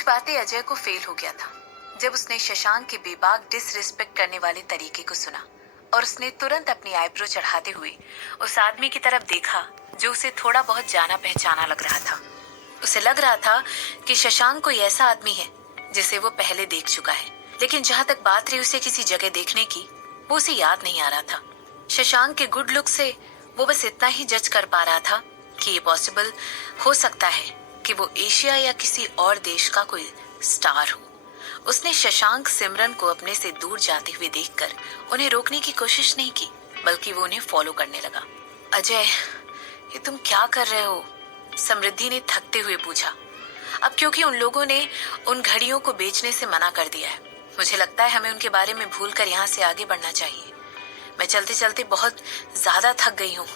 कुछ बातें अजय को फेल हो गया था जब उसने शशांक के बेबाक डिसरिस्पेक्ट करने वाले तरीके को सुना और उसने तुरंत अपनी आईब्रो चढ़ाते हुए उस आदमी की तरफ देखा जो उसे थोड़ा बहुत जाना पहचाना लग रहा था। उसे लग रहा था कि शशांक कोई ऐसा आदमी है जिसे वो पहले देख चुका है, लेकिन जहां तक बात रही उसे किसी जगह देखने की, वो उसे याद नहीं आ रहा था। शशांक के गुड लुक से वो बस इतना ही जज कर पा रहा था कि ये पॉसिबल हो सकता है कि वो एशिया या किसी और देश का कोई स्टार हो। उसने शशांक सिमरन को अपने से दूर जाते हुए देखकर उन्हें रोकने की कोशिश नहीं की, बल्कि वो उन्हें फॉलो करने लगा। अजय, ये तुम क्या कर रहे हो? समृद्धि ने थकते हुए पूछा। अब क्योंकि उन लोगों ने उन घड़ियों को बेचने से मना कर दिया है, मुझे लगता है हमें उनके बारे में भूलकर यहाँ से आगे बढ़ना चाहिए। मैं चलते चलते बहुत ज्यादा थक गई हूँ।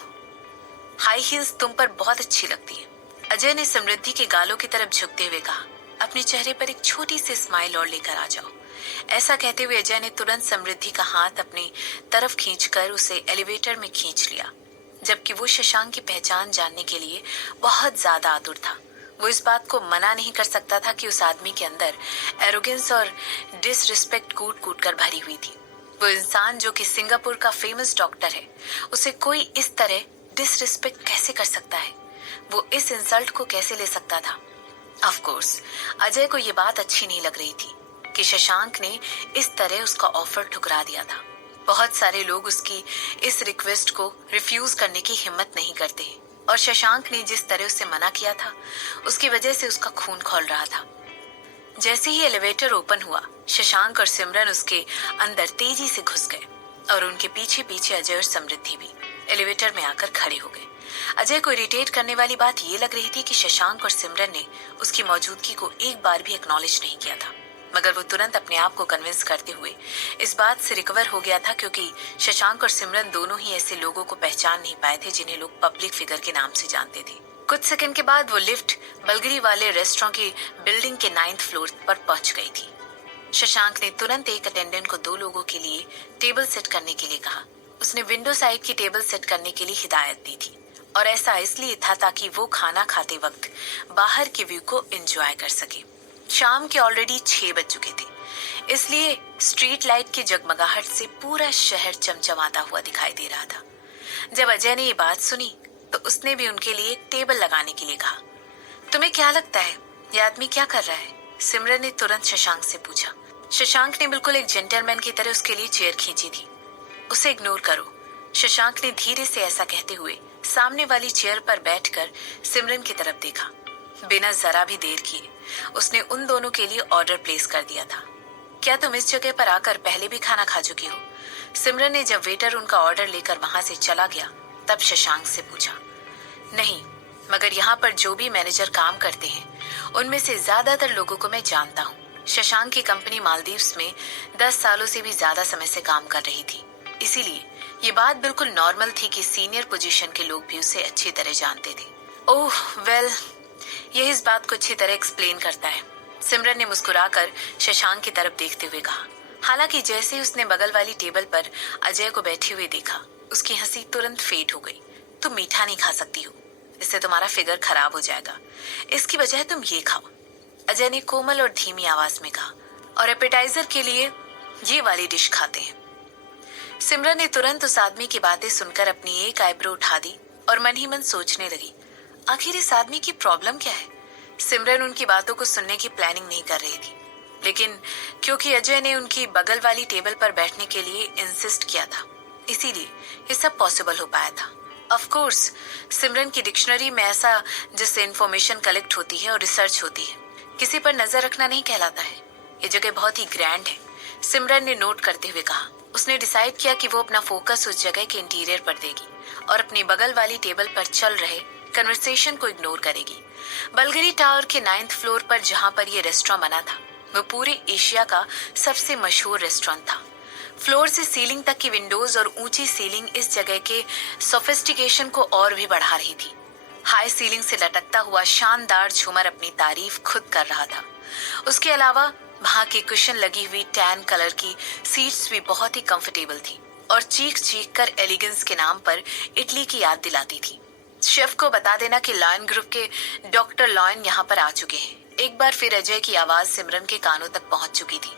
हाई हील्स तुम पर बहुत अच्छी लगती है, अजय ने समृद्धि के गालों की तरफ झुकते हुए कहा। अपने चेहरे पर एक छोटी सी स्माइल और लेकर आ जाओ। ऐसा कहते हुए अजय ने तुरंत समृद्धि का हाथ अपनी तरफ खींचकर उसे एलिवेटर में खींच लिया, जबकि वो शशांक की पहचान जानने के लिए बहुत ज्यादा आतुर था। वो इस बात को मना नहीं कर सकता था कि उस आदमी के अंदर एरोगेंस और डिसरिस्पेक्ट कूट कूट कर भरी हुई थी। वो इंसान जो कि सिंगापुर का फेमस डॉक्टर है, उसे कोई इस तरह डिसरिस्पेक्ट कैसे कर सकता है? वो इस इंसल्ट को कैसे ले सकता था? ऑफ कोर्स अजय को ये बात अच्छी नहीं लग रही थी कि शशांक ने इस तरह उसका ऑफर ठुकरा दिया था। बहुत सारे लोग उसकी इस रिक्वेस्ट को रिफ्यूज करने की हिम्मत नहीं करते, और शशांक ने जिस तरह उससे मना किया था उसकी वजह से उसका खून खौल रहा था। जैसे ही एलिवेटर ओपन हुआ, शशांक और सिमरन उसके अंदर तेजी से घुस गए और उनके पीछे पीछे अजय और समृद्धि भी एलिवेटर में आकर खड़े हो गए। अजय को इरिटेट करने वाली बात ये लग रही थी कि शशांक और सिमरन ने उसकी मौजूदगी को एक बार भी एक्नॉलेज नहीं किया था, मगर वो तुरंत अपने आप को कन्विंस करते हुए इस बात से रिकवर हो गया था, क्योंकि शशांक और सिमरन दोनों ही ऐसे लोगों को पहचान नहीं पाए थे जिन्हें लोग पब्लिक फिगर के नाम से जानते थे। कुछ सेकंड के बाद वो लिफ्ट बलगरी वाले रेस्टोरेंट की बिल्डिंग के 9th फ्लोर पर पहुंच गई थी। शशांक ने तुरंत एक अटेंडेंट को 2 लोगों के लिए टेबल सेट करने के लिए कहा। उसने विंडो साइड की टेबल सेट करने के लिए हिदायत दी थी, और ऐसा इसलिए था ताकि वो खाना खाते वक्त बाहर के व्यू को एंजॉय कर सके। शाम के ऑलरेडी 6 बज चुके थे, इसलिए स्ट्रीट लाइट की जगमगाहट से पूरा शहर चमचमाता हुआ दिखाई दे रहा था। जब अजय ने ये बात सुनी तो उसने भी उनके लिए एक टेबल लगाने के लिए कहा। तुम्हें क्या लगता है ये आदमी क्या कर रहा है? सिमरन ने तुरंत शशांक से पूछा। शशांक ने बिल्कुल एक जेंटलमैन की तरह उसके लिए चेयर खींची थी। उसे इग्नोर करो, शशांक ने धीरे से ऐसा कहते हुए सामने वाली चेयर पर बैठकर सिमरन की तरफ देखा। बिना जरा भी देर किए उसने उन दोनों के लिए ऑर्डर प्लेस कर दिया था। क्या तुम इस जगह पर आकर पहले भी खाना खा चुकी हो? सिमरन ने जब वेटर उनका ऑर्डर लेकर वहां से चला गया तब शशांक से पूछा। नहीं, मगर यहाँ पर जो भी मैनेजर काम करते हैं उनमें से ज्यादातर लोगों को मैं जानता हूँ। शशांक की कंपनी मालदीव्स में 10 सालों से भी ज्यादा समय से काम कर रही थी, इसीलिए ये बात बिल्कुल नॉर्मल थी कि सीनियर पोजीशन के लोग भी उसे अच्छी तरह जानते थे। ओह वेल, यह इस बात को अच्छी तरह एक्सप्लेन करता है, सिमरन ने मुस्कुराकर शशांक की तरफ देखते हुए कहा। हालांकि जैसे ही उसने बगल वाली टेबल पर अजय को बैठे हुए देखा, उसकी हंसी तुरंत फेड हो गई। तुम मीठा नहीं खा सकती हो, इससे तुम्हारा फिगर खराब हो जाएगा। इसकी बजाय तुम ये खाओ, अजय ने कोमल और धीमी आवाज में कहा, और एपेटाइजर के लिए ये वाली डिश खाते हैं। सिमरन ने तुरंत उस आदमी की बातें सुनकर अपनी एक आईब्रो उठा दी और मन ही मन सोचने लगी, आखिर इस आदमी की प्रॉब्लम क्या है? सिमरन उनकी बातों को सुनने की प्लानिंग नहीं कर रही थी, लेकिन क्योंकि अजय ने उनकी बगल वाली टेबल पर बैठने के लिए इंसिस्ट किया था, इसीलिए ये सब पॉसिबल हो पाया था। ऑफ कोर्स सिमरन की डिक्शनरी में ऐसा जिससे इंफॉर्मेशन कलेक्ट होती है और रिसर्च होती है, किसी पर नजर रखना नहीं कहलाता है। ये जगह बहुत ही ग्रैंड है, सिमरन ने नोट करते हुए कहा। उसने डिसाइड किया कि वो अपना फोकस उस जगह के इंटीरियर पर देगी और अपनी बगल वाली टेबल पर चल रहे कन्वर्सेशन को इग्नोर करेगी। बलगरी टावर के 9th फ्लोर पर जहां पर यह रेस्टोरेंट बना था, वो पूरे एशिया का सबसे मशहूर रेस्टोरेंट था। फ्लोर से सीलिंग तक की विंडोज और ऊंची सीलिंग इस जगह के सोफिस्टिकेशन को और भी बढ़ा रही थी। हाई सीलिंग से लटकता हुआ शानदार झूमर अपनी तारीफ खुद कर रहा था। उसके अलावा वहां की कुशन लगी हुई टैन कलर की सीट्स भी बहुत ही कंफर्टेबल थी और चीख चीख कर एलिगेंस के नाम पर इटली की याद दिलाती थी। शेफ को बता देना कि लॉयन ग्रुप के डॉक्टर लॉयन यहाँ पर आ चुके हैं। एक बार फिर अजय की आवाज सिमरन के कानों तक पहुंच चुकी थी।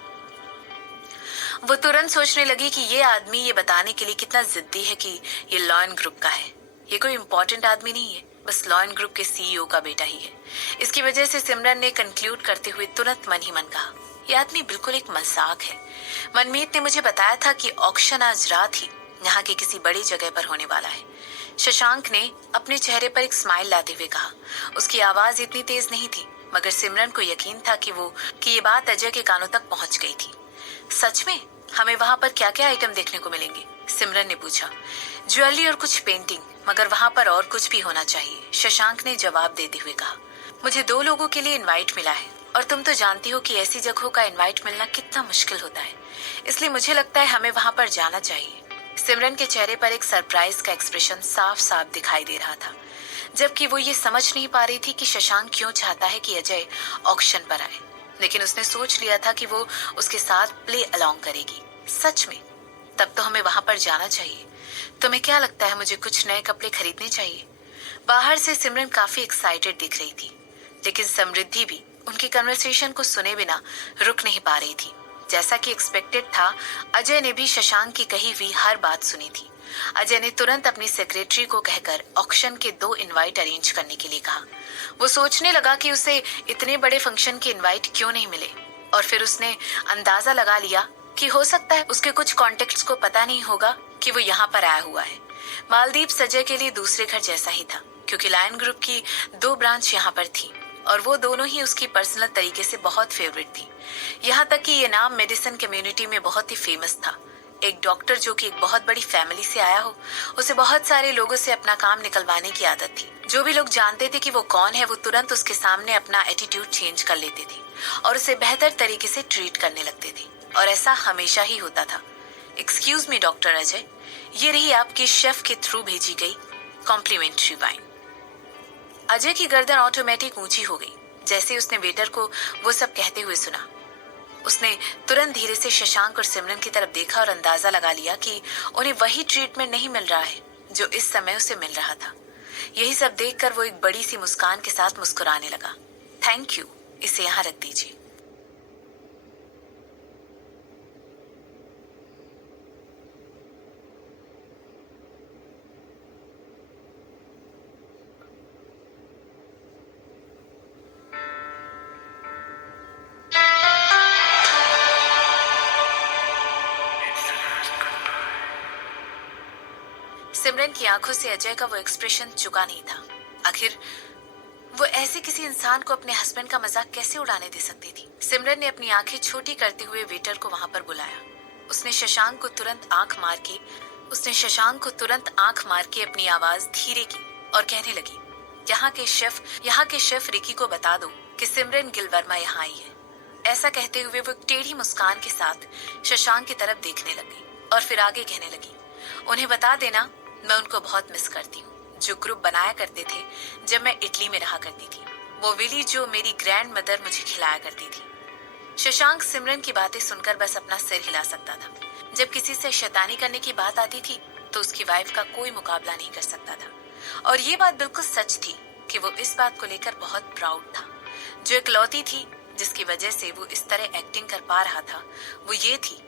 वो तुरंत सोचने लगी कि ये आदमी ये बताने के लिए कितना जिद्दी है कि ये लॉयन ग्रुप का है। ये कोई इम्पोर्टेंट आदमी नहीं है, बस लॉयन ग्रुप के सीईओ का बेटा ही है। इसकी वजह से सिमरन ने कंक्लूड करते हुए तुरंत मन ही मन कहा, यह आदमी बिल्कुल एक मजाक है। मनमीत ने मुझे बताया था कि ऑक्शन आज रात ही यहाँ की किसी बड़ी जगह पर होने वाला है। शशांक ने अपने चेहरे पर एक स्माइल लाते हुए कहा। उसकी आवाज इतनी तेज नहीं थी, मगर सिमरन को यकीन था कि ये बात अजय के कानों तक पहुंच गई थी। सच में? हमें वहाँ पर क्या क्या आइटम देखने को मिलेंगे? सिमरन ने पूछा। ज्वेलरी और कुछ पेंटिंग, मगर वहाँ पर और कुछ भी होना चाहिए, शशांक ने जवाब देते हुए कहा। मुझे 2 लोगों के लिए इनवाइट मिला है और तुम तो जानती हो कि ऐसी जगहों का इनवाइट मिलना कितना मुश्किल होता है, इसलिए मुझे लगता है हमें वहाँ पर जाना चाहिए। सिमरन के चेहरे पर एक सरप्राइज का एक्सप्रेशन साफ साफ दिखाई दे रहा था, जबकि वो ये समझ नहीं पा रही थी कि शशांक क्यों चाहता है कि अजय ऑक्शन पर आए। लेकिन उसने सोच लिया था कि वो उसके साथ प्ले अलोंग करेगी। सच में? तब तो हमें वहां पर जाना चाहिए। तुम्हें क्या लगता है, मुझे कुछ नए कपड़े खरीदने चाहिए? बाहर से सिमरन काफी एक्साइटेड दिख रही थी, लेकिन समृद्धि भी उनकी कन्वर्सेशन को सुने बिना रुक नहीं पा रही थी। जैसा कि एक्सपेक्टेड था, अजय ने भी शशांक की कही हुई हर बात सुनी थी। अजय ने तुरंत अपनी सेक्रेटरी को कहकर ऑक्शन के 2 इनवाइट अरेंज करने के लिए कहा। वो सोचने लगा कि उसे इतने बड़े फंक्शन के इनवाइट क्यों नहीं मिले, और फिर उसने अंदाजा लगा लिया कि हो सकता है उसके कुछ कॉन्टेक्ट्स को पता नहीं होगा कि वो यहाँ पर आया हुआ है। मालदीव अजय के लिए दूसरे घर जैसा ही था, क्योंकि लायन ग्रुप की 2 ब्रांच यहाँ पर थी और वो दोनों ही उसकी पर्सनल तरीके से बहुत फेवरेट थी। यहाँ तक कि ये नाम मेडिसिन कम्युनिटी में बहुत ही फेमस था। एक डॉक्टर जो कि एक बहुत बड़ी फैमिली से आया हो, उसे बहुत सारे लोगों से अपना काम निकलवाने की आदत थी। जो भी लोग जानते थे कि वो कौन है, वो तुरंत उसके सामने अपना एटीट्यूड चेंज कर लेते थे और उसे बेहतर तरीके से ट्रीट करने लगते थे, और ऐसा हमेशा ही होता था। एक्सक्यूज मी डॉक्टर अजय, ये रही आपकी शेफ के थ्रू भेजी गई कॉम्प्लीमेंट्री वाइन। अजय की गर्दन ऑटोमेटिक ऊंची हो गई जैसे उसने वेटर को वो सब कहते हुए सुना। उसने तुरंत धीरे से शशांक और सिमरन की तरफ देखा और अंदाजा लगा लिया कि उन्हें वही ट्रीटमेंट नहीं मिल रहा है जो इस समय उसे मिल रहा था। यही सब देखकर वो एक बड़ी सी मुस्कान के साथ मुस्कुराने लगा। थैंक यू, इसे यहाँ रख दीजिए। सिमरन की आंखों से अजय का वो एक्सप्रेशन चुका नहीं था। आखिर वो ऐसे किसी इंसान को अपने हस्बैंड का मजाक कैसे उड़ाने दे सकती थी? सिमरन ने अपनी आंखें छोटी करते हुए वेटर को वहां पर बुलाया। उसने शशांक को तुरंत आंख मार के अपनी आवाज धीरे की और कहने लगी, यहाँ के शेफ रिकी को बता दो कि सिमरन गिल वर्मा यहाँ आई है। ऐसा कहते हुए वो एक टेढ़ी मुस्कान के साथ शशांक की तरफ देखने लगी और फिर आगे कहने लगी, उन्हें बता देना मैं उनको बहुत मिस करती हूँ, जो ग्रुप बनाया करते थे जब मैं इटली में रहा करती थी। वो विली जो मेरी ग्रैंड मदर मुझे खिलाया करती थी। शशांक सिमरन की बातें सुनकर बस अपना सिर हिला सकता था। जब किसी से शैतानी करने की बात आती थी तो उसकी वाइफ का कोई मुकाबला नहीं कर सकता था, और ये बात बिल्कुल सच थी कि वो इस बात को लेकर बहुत प्राउड था। जो इकलौती थी जिसकी वजह से वो इस तरह एक्टिंग कर पा रहा था, वो ये थी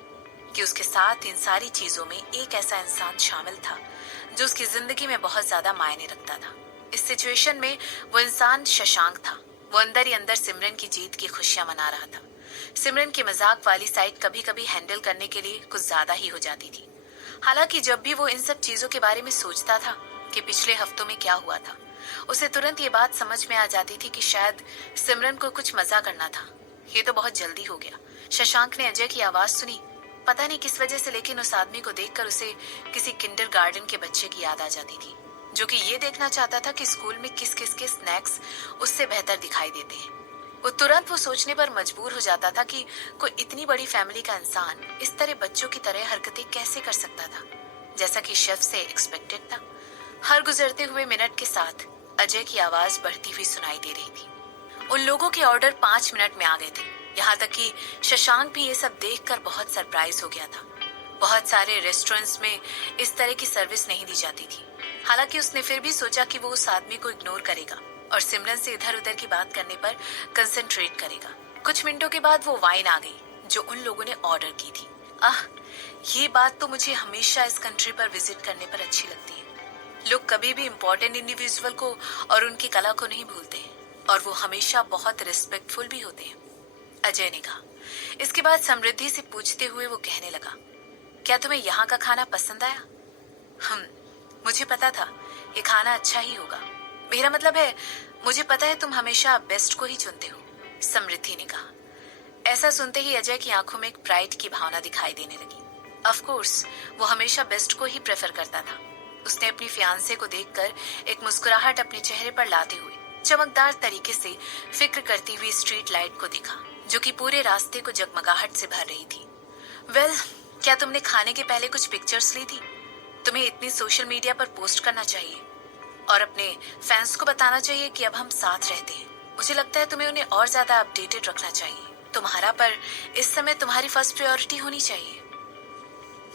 कि उसके साथ इन सारी चीजों में एक ऐसा इंसान शामिल था जो उसकी जिंदगी में बहुत ज्यादा मायने रखता था। इस सिचुएशन में वो इंसान शशांक था। वो अंदर ही अंदर सिमरन की जीत की खुशियां मना रहा था। सिमरन की मजाक वाली साइड कभी कभी हैंडल करने के लिए कुछ ज्यादा ही हो जाती थी। हालांकि जब भी वो इन सब चीजों के बारे में सोचता था कि पिछले हफ्तों में क्या हुआ था, उसे तुरंत ये बात समझ में आ जाती थी कि शायद सिमरन को कुछ मजा करना था। ये तो बहुत जल्दी हो गया। शशांक ने अजय की आवाज सुनी, पता नहीं किस वजह से, लेकिन उस आदमी को देखकर उसे किसी किंडरगार्टन के बच्चे की याद आ जाती थी, जो कि ये देखना चाहता था कि स्कूल में किस किस के स्नैक्स उससे बेहतर दिखाई देते हैं। वो सोचने पर मजबूर हो जाता था कि कोई इतनी बड़ी फैमिली का इंसान इस तरह बच्चों की तरह हरकतें कैसे कर सकता था, जैसा कि शेफ से एक्सपेक्टेड था। हर गुजरते हुए मिनट के साथ अजय की आवाज बढ़ती हुई सुनाई दे रही थी। उन लोगों के ऑर्डर 5 मिनट में आ गए थे। यहाँ तक कि शशांक भी ये सब देखकर बहुत सरप्राइज हो गया था। बहुत सारे रेस्टोरेंट्स में इस तरह की सर्विस नहीं दी जाती थी। हालांकि उसने फिर भी सोचा कि वो उस आदमी को इग्नोर करेगा, और सिमरन से इधर उधर की बात करने पर कंसंट्रेट करेगा। कुछ मिनटों के बाद वो वाइन आ गई जो उन लोगों ने ऑर्डर की थी। आह, ये बात तो मुझे हमेशा इस कंट्री पर विजिट करने पर अच्छी लगती है। लोग कभी भी इम्पोर्टेंट इंडिविजुअल को और उनकी कला को नहीं भूलते और वो हमेशा बहुत रिस्पेक्टफुल भी होते हैं, अजय ने कहा। इसके बाद समृद्धि से पूछते हुए वो कहने लगा, क्या तुम्हें यहाँ का खाना पसंद आया? मुझे पता था ये खाना अच्छा ही होगा। मेरा मतलब है, मुझे पता है तुम हमेशा बेस्ट को ही चुनते हो, समृद्धि ने कहा। ऐसा सुनते ही अजय की आंखों में एक प्राइड की भावना दिखाई देने लगी। ऑफ कोर्स वो हमेशा बेस्ट को ही प्रेफर करता था। उसने अपनी फियांसे को देखकर एक मुस्कुराहट अपने चेहरे पर लाते हुए चमकदार तरीके से फिक्र करती हुई स्ट्रीट लाइट को देखा जो कि पूरे रास्ते को जगमगाहट से भर रही थी। वेल, क्या तुमने खाने के पहले कुछ पिक्चर्स ली थी? तुम्हें इतनी सोशल मीडिया पर पोस्ट करना चाहिए और अपने फैंस को बताना चाहिए कि अब हम साथ रहते हैं। मुझे लगता है तुम्हें उन्हें और ज्यादा अपडेटेड रखना चाहिए। तुम्हारा पर इस समय तुम्हारी फर्स्ट प्रायोरिटी होनी चाहिए।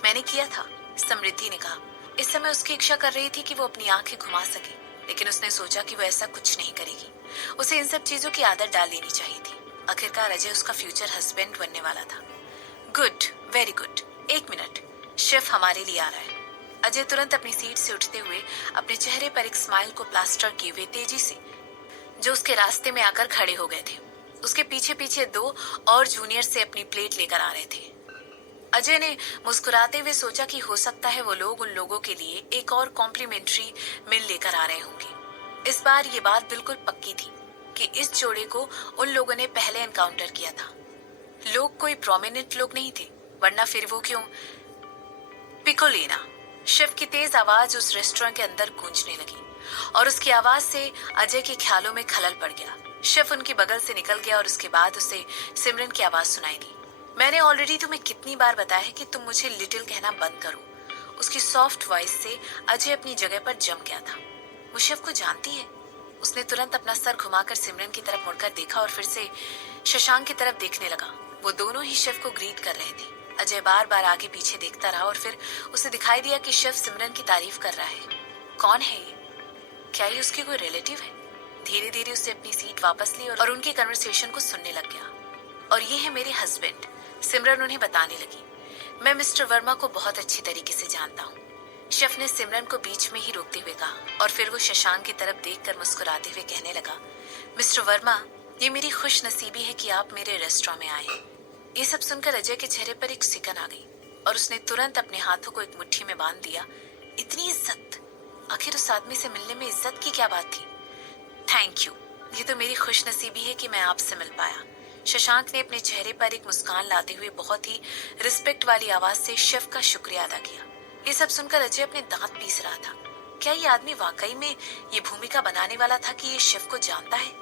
मैंने किया था, समृद्धि ने कहा। इस समय उसकी इच्छा कर रही थी कि वो अपनी आंखें घुमा सके, लेकिन उसने सोचा कि वो ऐसा कुछ नहीं करेगी। उसे इन सब चीजों की आदत डाल लेनी चाहिए थी। आखिरकार अजय उसका फ्यूचर हस्बैंड बनने वाला था। Good, very good. एक मिनट, शेफ हमारे लिए आ रहा है। अजय तुरंत अपनी सीट से उठते हुए अपने चेहरे पर एक स्माइल को प्लास्टर किए हुए तेजी से जो उसके रास्ते में आकर खड़े हो गए थे। उसके पीछे पीछे 2 और जूनियर से अपनी प्लेट लेकर आ रहे थे। अजय ने मुस्कुराते हुए सोचा कि हो सकता है वो लोग उन लोगों के लिए एक और कॉम्प्लीमेंट्री मील लेकर आ रहे होंगे। इस बार ये बात बिल्कुल पक्की थी कि इस जोड़े को उन लोगों ने पहले एनकाउंटर किया था। लोग कोई प्रोमिनेंट लोग नहीं थे, वरना फिर वो क्यों? पिकोलिना, शेफ की तेज आवाज उस रेस्टोरेंट के अंदर गूंजने लगी और उसकी आवाज से अजय के ख्यालों में खलल पड़ गया। शेफ उनके बगल से निकल गया और उसके बाद उसे सिमरन की आवाज सुनाई दी। मैंने ऑलरेडी तुम्हें कितनी बार बताया है कि तुम मुझे लिटिल कहना बंद करो। उसकी सॉफ्ट वॉइस से अजय अपनी जगह पर जम गया था। वो शेफ को जानती है। उसने तुरंत अपना सर घुमाकर सिमरन की तरफ मुड़कर देखा और फिर से शशांक की तरफ देखने लगा। वो दोनों ही शेफ को ग्रीट कर रहे थे। अजय बार बार आगे पीछे देखता रहा और फिर उसे दिखाई दिया कि शेफ सिमरन की तारीफ कर रहा है। कौन है ये? क्या ये उसकी कोई रिलेटिव है? धीरे धीरे उसने अपनी सीट वापस ली और उनकी कन्वर्सेशन को सुनने लग गया। और ये है मेरे हस्बैंड, सिमरन उन्हें बताने लगी। मैं मिस्टर वर्मा को बहुत अच्छी तरीके से जानता हूँ, शेफ ने सिमरन को बीच में ही रोकते हुए कहा और फिर वो शशांक की तरफ देखकर मुस्कुराते हुए कहने लगा, मिस्टर वर्मा, ये मेरी खुश नसीबी है कि आप मेरे रेस्टोरेंट में आए। ये सब सुनकर अजय के चेहरे पर एक सिकन आ गई और उसने तुरंत अपने हाथों को एक मुट्ठी में बांध दिया। इतनी इज्जत! आखिर उस आदमी से मिलने में इज्जत की क्या बात थी? थैंक यू, ये तो मेरी खुश नसीबी है कि मैं आपसे मिल पाया। शशांक ने अपने चेहरे पर एक मुस्कान लाते हुए बहुत ही रिस्पेक्ट वाली आवाज से शेफ का शुक्रिया अदा किया। ये सब सुनकर अजय अपने दांत पीस रहा था। क्या ये आदमी वाकई में ये भूमिका बनाने वाला था कि ये शेफ को जानता है?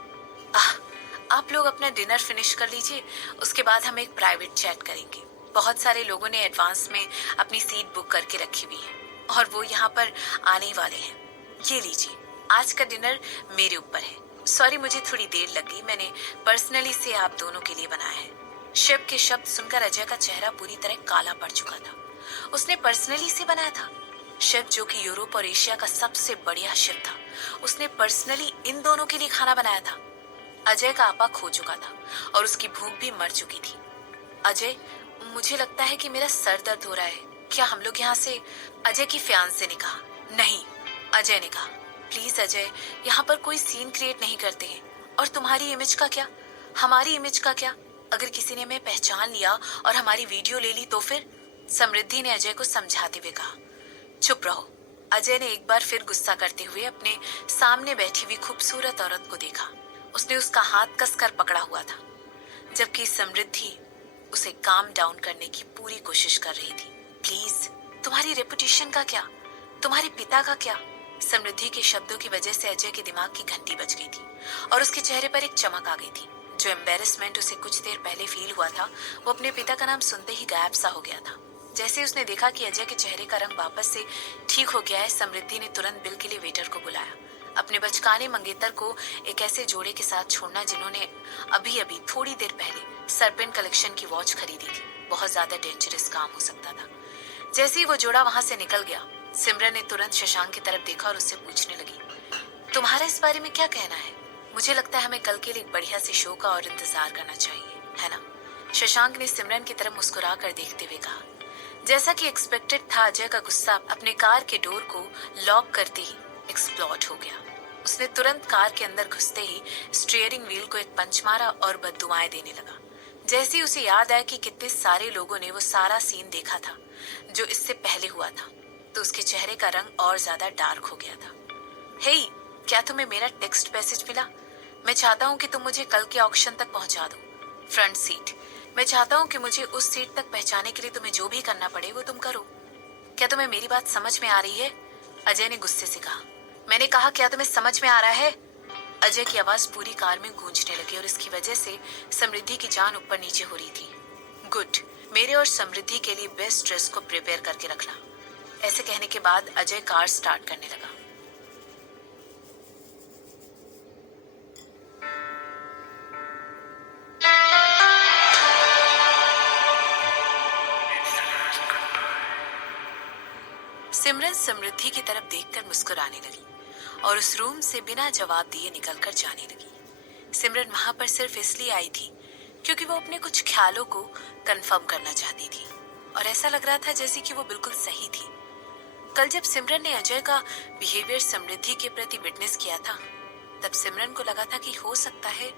आप लोग अपना डिनर फिनिश कर लीजिए, उसके बाद हम एक प्राइवेट चैट करेंगे। बहुत सारे लोगों ने एडवांस में अपनी सीट बुक करके रखी हुई है और वो यहाँ पर आने ही वाले हैं। ये लीजिए, आज का डिनर मेरे ऊपर है। सॉरी, मुझे थोड़ी देर लग गई। मैंने पर्सनली से आप दोनों के लिए बनाया है। शेफ के शब्द सुनकर अजय का चेहरा पूरी तरह काला पड़ चुका था। उसने पर्सनली से बनाया था? शेफ जो कि यूरोप और एशिया का सबसे बढ़िया शेफ था, उसने पर्सनली इन दोनों के लिए खाना बनाया था। अजय का आपा खो चुका था और उसकी भूख भी मर चुकी थी। अजय, मुझे लगता है कि मेरा सर दर्द हो रहा है। क्या हम लोग यहाँ से? अजय की फियांसे ने कहा। नहीं, अजय ने कहा। प्लीज अजय, यहाँ पर कोई सीन क्रिएट नहीं करते हैं। और तुम्हारी इमेज का क्या? हमारी इमेज का क्या? अगर किसी ने हमें पहचान लिया और हमारी वीडियो ले ली तो फिर? समृद्धि ने अजय को समझाते हुए कहा। चुप रहो। अजय ने एक बार फिर गुस्सा करते हुए अपने सामने बैठी हुई खूबसूरत औरत को देखा। उसने उसका हाथ कसकर पकड़ा हुआ था, जबकि समृद्धि उसे काम डाउन करने की पूरी कोशिश कर रही थी। प्लीज, तुम्हारी रेपुटेशन का क्या? तुम्हारे पिता का क्या? समृद्धि के शब्दों की वजह से अजय के दिमाग की घंटी बज गई थी और उसके चेहरे पर एक चमक आ गई थी। जो एम्बेरसमेंट उसे कुछ देर पहले फील हुआ था, वो अपने पिता का नाम सुनते ही गायब सा हो गया था। जैसे ही उसने देखा कि अजय के चेहरे का रंग वापस से ठीक हो गया है, समृद्धि ने तुरंत बिल के लिए वेटर को बुलाया। अपने बचकाने मंगेतर को एक ऐसे जोड़े के साथ छोड़ना जिन्होंने अभी अभी थोड़ी देर पहले सरपेंट कलेक्शन की वॉच खरीदी थी, बहुत ज्यादा डेंजरस काम हो सकता था। जैसे ही वो जोड़ा वहां से निकल गया, सिमरन ने तुरंत शशांक की तरफ देखा और उससे पूछने लगी, तुम्हारा इस बारे में क्या कहना है? मुझे लगता है हमें कल के लिए एक बढ़िया से शो का और इंतजार करना चाहिए, है ना? शशांक ने सिमरन की तरफ मुस्कुरा कर देखते हुए कहा। जैसा कि एक्सपेक्टेड था, अजय का गुस्सा अपने कार के डोर को लॉक करते ही एक्सप्लोड हो गया। उसने तुरंत कार के अंदर घुसते ही स्टीयरिंग व्हील को एक पंच मारा और बद्दुआएं देने लगा। जैसे ही उसे याद आया कि कितने सारे लोगों ने वो सारा सीन देखा था जो इससे पहले हुआ था, तो उसके चेहरे का रंग और ज्यादा डार्क हो गया था। हे, क्या तुम्हें मेरा टेक्स्ट मैसेज मिला? मैं चाहता हूँ कि तुम मुझे कल के ऑक्शन तक पहुंचा दो। Front seat. मैं चाहता हूँ कि मुझे उस सीट तक पहुंचाने के लिए तुम्हें जो भी करना पड़े वो तुम करो। क्या तुम्हें मेरी बात समझ में आ रही है? अजय ने गुस्से से कहा। मैंने कहा, क्या तुम्हें समझ में आ रहा है? अजय की आवाज पूरी कार में गूंजने लगी और इसकी वजह से समृद्धि की जान ऊपर नीचे हो रही थी। गुड, मेरे और समृद्धि के लिए बेस्ट ड्रेस को प्रिपेयर करके रखना। ऐसे कहने के बाद अजय कार स्टार्ट करने लगा। सिमरन समृद्धि की तरफ देखकर मुस्कुराने लगी और उस रूम से बिना जवाब दिए निकलकर जाने लगी। सिमरन वहां पर सिर्फ इसलिए आई थी क्योंकि वो अपने कुछ ख्यालों को कंफर्म करना चाहती थी और ऐसा लग रहा था जैसे कि वो बिल्कुल सही थी। कल जब सिमरन ने अजय का बिहेवियर समृद्धि के प्रति विटनेस किया था, तब सिमरन को लगा था कि हो सकता है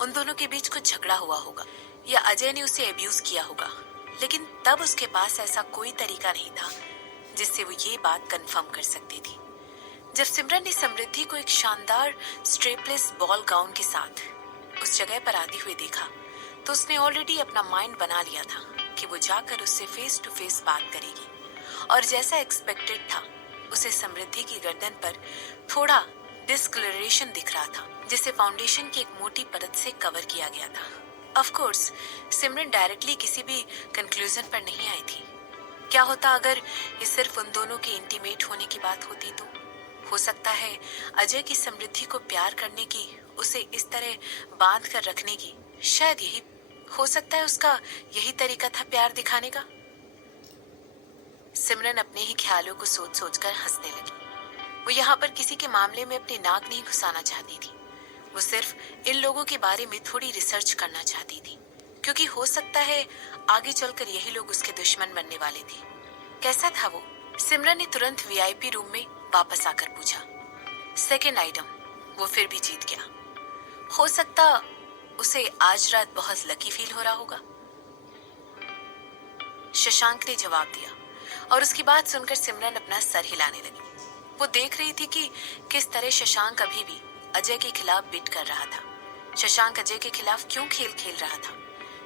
उन दोनों के बीच कुछ झगड़ा हुआ होगा या अजय ने उसे अब्यूज किया होगा, लेकिन तब उसके पास ऐसा कोई तरीका नहीं था जिससे वो ये बात कंफर्म कर सकती थी। जब सिमरन ने समृद्धि को एक शानदार स्ट्रेपलेस बॉल गाउन के साथ उस जगह पर आती हुई देखा, तो उसने ऑलरेडी अपना माइंड बना लिया था कि वो जाकर उससे फेस टू फेस बात करेगी। और जैसा एक्सपेक्टेड था, उसे समृद्धि की गर्दन पर थोड़ा डिस्कलरेशन दिख रहा था, जिसे फाउंडेशन की एक मोटी परत से कवर किया गया था। ऑफ कोर्स सिमरन डायरेक्टली किसी भी कंक्लूजन पर नहीं आई थी। क्या होता अगर ये सिर्फ उन दोनों के इंटीमेट होने की बात होती? तो हो सकता है अजय की समृद्धि को प्यार करने की, उसे इस तरह बांध कर रखने की, शायद यही हो सकता है उसका यही तरीका था प्यार दिखाने का। सिमरन अपने ही ख्यालों को सोच सोचकर हंसने लगी। वो यहाँ पर किसी के मामले में अपनी नाक नहीं घुसाना चाहती थी। वो सिर्फ इन लोगों के बारे में थोड़ी रिसर्च करना चाहती थी, क्योंकि हो सकता है आगे चलकर यही लोग उसके दुश्मन बनने वाले थे। कैसा था वो? सिमरन ने तुरंत वीआईपी रूम में वापस आकर पूछा। Second item. वो फिर भी जीत गया। हो सकता उसे आज रात बहुत लकी फील हो रहा होगा। शशांक ने जवाब दिया और उसकी बात सुनकर सिमरन अपना सर हिलाने लगी। वो देख रही थी कि किस तरह शशांक अभी भी अजय के खिलाफ बिट कर रहा था। शशांक अजय के खिलाफ क्यों खेल खेल रहा था?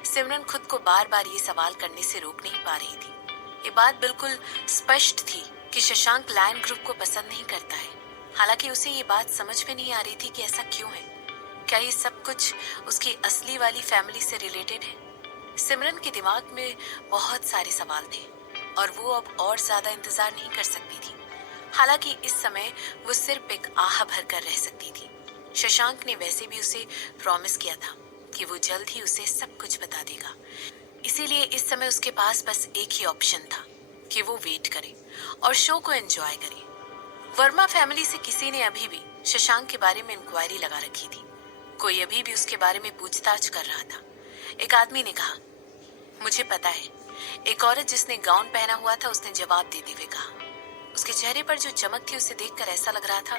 सिमरन खुद को बार बार ये सवाल करने से रोक नहीं पा रही थी। ये बात बिल्कुल स्पष्ट थी कि शशांक लायन ग्रुप को पसंद नहीं करता है। हालांकि उसे ये बात समझ में नहीं आ रही थी कि ऐसा क्यों है। क्या ये सब कुछ उसकी असली वाली फैमिली से रिलेटेड है? सिमरन के दिमाग में बहुत सारे सवाल थे और वो अब और ज्यादा इंतजार नहीं कर सकती थी। हालांकि इस समय वो सिर्फ एक आह भर कर रह सकती थी। शशांक ने वैसे भी उसे प्रॉमिस किया था कि वो जल्द ही उसे सब कुछ बता देगा। इसीलिए इस समय उसके पास बस एक ही ऑप्शन था कि वो वेट करे और शो को एंजॉय करे। वर्मा फैमिली से किसी ने अभी भी शशांक के बारे में इंक्वायरी लगा रखी थी। कोई अभी भी उसके बारे में पूछताछ कर रहा था। एक आदमी ने कहा, मुझे पता है। एक औरत जिसने गाउन पहना हुआ था, उसने जवाब देते हुए कहा। उसके चेहरे पर जो चमक थी उसे देखकर ऐसा लग रहा था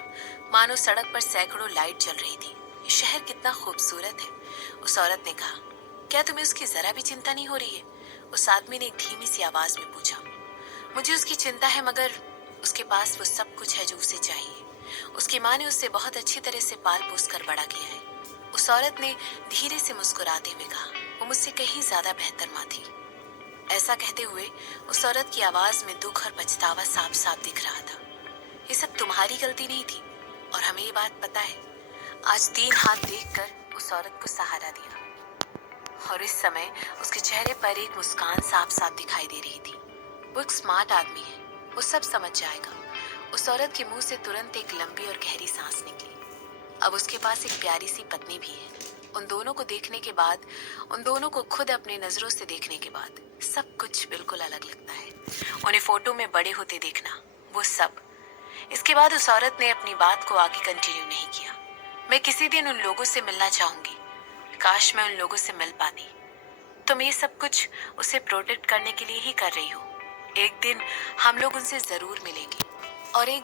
मानो सड़क पर सैकड़ों लाइट जल रही थी। ये शहर कितना खूबसूरत है। उस औरत ने कहा, क्या तुम्हें उसकी जरा भी चिंता नहीं हो रही है? उस आदमी ने एक धीमी सी आवाज में पूछा। मुझे उसकी चिंता है, मगर उसके पास वो सब कुछ है जो उसे चाहिए। उसकी माँ ने उसे बहुत अच्छी तरह से पाल पोस कर बड़ा किया है। उस औरत ने धीरे से मुस्कुराते हुए कहा, वो मुझसे कहीं ज्यादा बेहतर माँ थी। ऐसा कहते हुए उस औरत की आवाज में दुख और पछतावा साफ साफ दिख रहा था। ये सब तुम्हारी गलती नहीं थी और हमें ये बात पता है। आज 3 हाथ देखकर उस औरत को सहारा दिया और इस समय उसके चेहरे पर एक मुस्कान साफ साफ दिखाई दे रही थी। वो एक स्मार्ट आदमी है, वो सब समझ जाएगा। उस औरत के मुंह से तुरंत एक लंबी और गहरी सांस निकली। अब उसके पास एक प्यारी सी पत्नी भी है। उन दोनों को देखने के बाद, उन दोनों को खुद अपनी नजरों से देखने के बाद सब कुछ बिल्कुल अलग लगता है। उन्हें फोटो में बड़े होते देखना, वो सब। इसके बाद उस औरत ने अपनी बात को आगे कंटिन्यू नहीं किया। मैं मैं किसी दिन उन लोगों से मिलना चाहूंगी। काश मैं उन लोगों से मिल पाती। तुम ये सब कुछ उसे प्रोटेक्ट करने के लिए ही कर रही हो। एक दिन हम लोग उनसे जरूर मिलेंगे और एक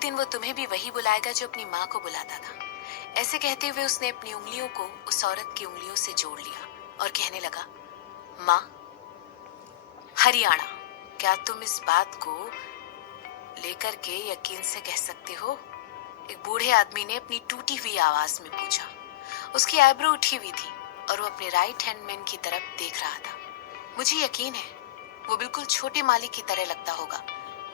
दिन वो तुम्हें भी वही बुलाएगा जो अपनी माँ को बुलाता था। ऐसे कहते हुए उसने अपनी उंगलियों को उस औरत की उंगलियों से जोड़ लिया और कहने लगा, माँ, हरियाणा, क्या तुम इस बात को लेकर के यकीन से कह सकते हो? एक बूढ़े आदमी ने अपनी टूटी हुई आवाज में पूछा। उसकी आईब्रो उठी हुई थी और वो अपने राइट हैंड मैन की तरफ देख रहा था। मुझे यकीन है वो बिल्कुल छोटे माली की तरह लगता होगा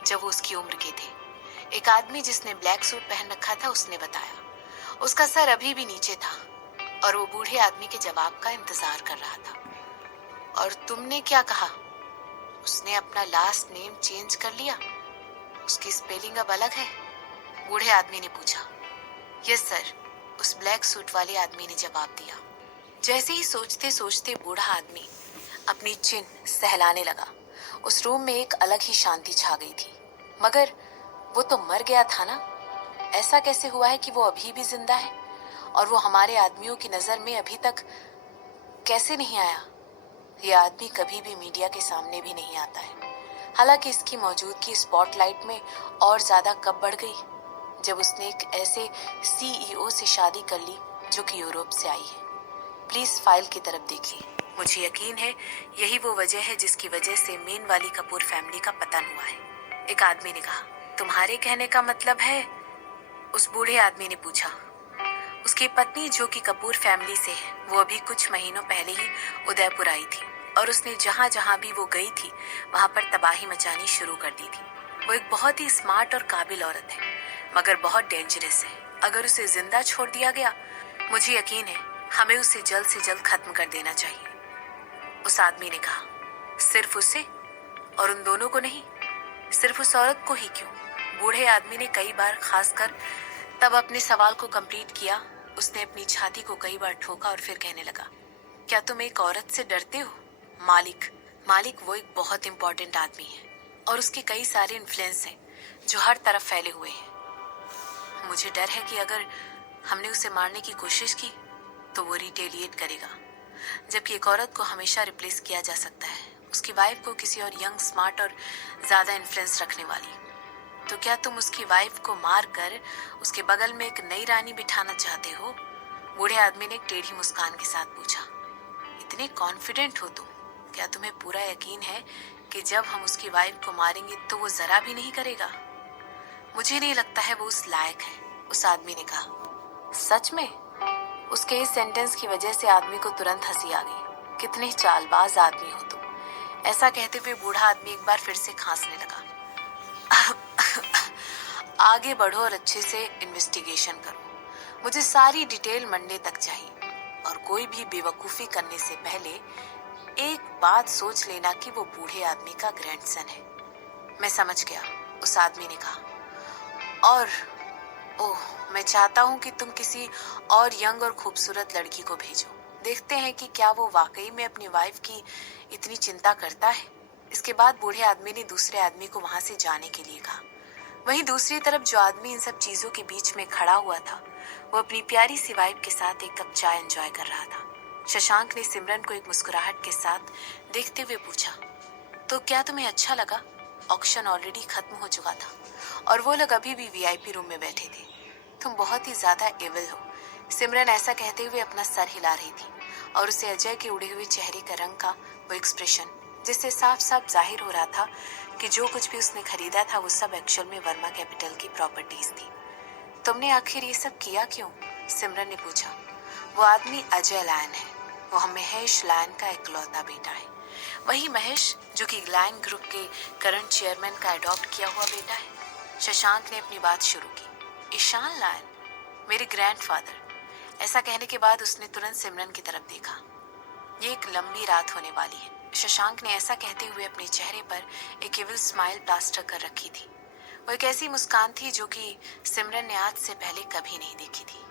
जब वो उसकी उम्र के थे। एक आदमी जिसने ब्लैक सूट पहन रखा था उसने बताया। उसका सर अभी भी नीचे था और वो बूढ़े आदमी के जवाब का इंतजार कर रहा था। और तुमने क्या कहा? उसने अपना लास्ट नेम चेंज कर लिया? उसकी स्पेलिंग अब अलग है? बूढ़े आदमी ने पूछा। यस सर, उस ब्लैक सूट वाले आदमी ने जवाब दिया। जैसे ही सोचते सोचते बूढ़ा आदमी अपनी चिन सहलाने लगा, उस रूम में एक अलग ही शांति छा गई थी। मगर वो तो मर गया था ना? ऐसा कैसे हुआ है कि वो अभी भी जिंदा है और वो हमारे आदमियों की नजर में अभी तक कैसे नहीं आया? ये आदमी कभी भी मीडिया के सामने भी नहीं आता है। हालांकि इसकी मौजूदगी स्पॉटलाइट में और ज्यादा कब बढ़ गई जब उसने एक ऐसे सीईओ से शादी कर ली जो कि यूरोप से आई है। प्लीज फाइल की तरफ देखिए। मुझे यकीन है यही वो वजह है जिसकी वजह से मेन वाली कपूर फैमिली का पतन हुआ है। एक आदमी ने कहा। तुम्हारे कहने का मतलब है? उस बूढ़े आदमी ने पूछा। उसकी पत्नी जो कि कपूर फैमिली से है, वो अभी कुछ महीनों पहले ही उदयपुर आई थी और उसने जहाँ जहाँ भी वो गई थी वहां पर तबाही मचानी शुरू कर दी थी। वो एक बहुत ही स्मार्ट और काबिल औरत है, मगर बहुत डेंजरस है। अगर उसे जिंदा छोड़ दिया गया, मुझे यकीन है हमें उसे जल्द से जल्द खत्म कर देना चाहिए। उस आदमी ने कहा। सिर्फ उसे और उन दोनों को नहीं? सिर्फ उस औरत को ही क्यों? बूढ़े आदमी ने कई बार, खासकर तब अपने सवाल को कंप्लीट किया। उसने अपनी छाती को कई बार ठोका और फिर कहने लगा, क्या तुम एक औरत से डरते हो? मालिक वो एक बहुत इंपॉर्टेंट आदमी है और उसके कई सारे इन्फ्लुएंस हैं जो हर तरफ फैले हुए हैं। मुझे डर है कि अगर हमने उसे मारने की कोशिश की तो वो रिटेलिएट करेगा। जबकि एक औरत को हमेशा रिप्लेस किया जा सकता है, उसकी वाइफ को किसी और यंग, स्मार्ट और ज्यादा इन्फ्लुएंस रखने वाली। तो क्या तुम उसकी वाइफ को मार कर उसके बगल में एक नई रानी बिठाना चाहते हो? बूढ़े आदमी ने एक टेढ़ी मुस्कान के साथ पूछा। इतने कॉन्फिडेंट हो तुम? क्या तुम्हें पूरा यकीन है कि जब हम उसकी वाइफ को मारेंगे तो वो जरा भी नहीं करेगा? मुझे नहीं लगता है वो उस लायक है, उस आदमी ने कहा। सच में? उसके इस सेंटेंस की वजह से आदमी को तुरंत हंसी आ गई। कितने चालबाज आदमी हो तुम। ऐसा कहते हुए बूढ़ा आदमी एक बार फिर से खांसने लगा। आगे बढ़ो और अच्छे से इन्वेस्टिगेशन करो। मुझे सारी डिटेल मंडे तक चाहिए और कोई भी बेवकूफी करने से पहले एक बात सोच लेना कि वो बूढ़े आदमी का ग्रैंडसन है। मैं समझ गया, उस आदमी ने कहा। और ओह, मैं चाहता हूँ कि तुम किसी और यंग और खूबसूरत लड़की को भेजो। देखते हैं कि क्या वो वाकई में अपनी वाइफ की इतनी चिंता करता है। इसके बाद बूढ़े आदमी ने दूसरे आदमी को वहां से जाने के लिए कहा। वहीं दूसरी तरफ जो आदमी इन सब चीजों के बीच में खड़ा हुआ था, वो अपनी प्यारी सी वाइफ के साथ एक कप चाय एंजॉय कर रहा था। शशांक ने सिमरन को एक मुस्कुराहट के साथ देखते हुए पूछा, तो क्या तुम्हें अच्छा लगा? ऑक्शन ऑलरेडी खत्म हो चुका था और वो लोग अभी भी वीआईपी रूम में बैठे थे। तुम बहुत ही ज्यादा एविल हो। सिमरन ऐसा कहते हुए अपना सर हिला रही थी और उसे अजय के उड़े हुए चेहरे का रंग का वो एक्सप्रेशन, जिससे साफ साफ जाहिर हो रहा था कि जो कुछ भी उसने खरीदा था वो सब एक्चुअल में वर्मा कैपिटल की प्रॉपर्टीज थी। तुमने आखिर ये सब किया क्यों? सिमरन ने पूछा। वो आदमी अजय लायन है। वो महेश लायन का इकलौता बेटा है। वही महेश जो कि लायन ग्रुप के करंट चेयरमैन का अडॉप्ट किया हुआ बेटा है। शशांक ने अपनी बात शुरू की। ईशान लायन, मेरे ग्रैंडफादर। ऐसा कहने के बाद उसने तुरंत सिमरन की तरफ देखा। ये एक लंबी रात होने वाली है। शशांक ने ऐसा कहते हुए अपने चेहरे पर एक इविल स्माइल प्लास्टर कर रखी थी। वो एक ऐसी मुस्कान थी जो कि सिमरन ने आज से पहले कभी नहीं देखी थी।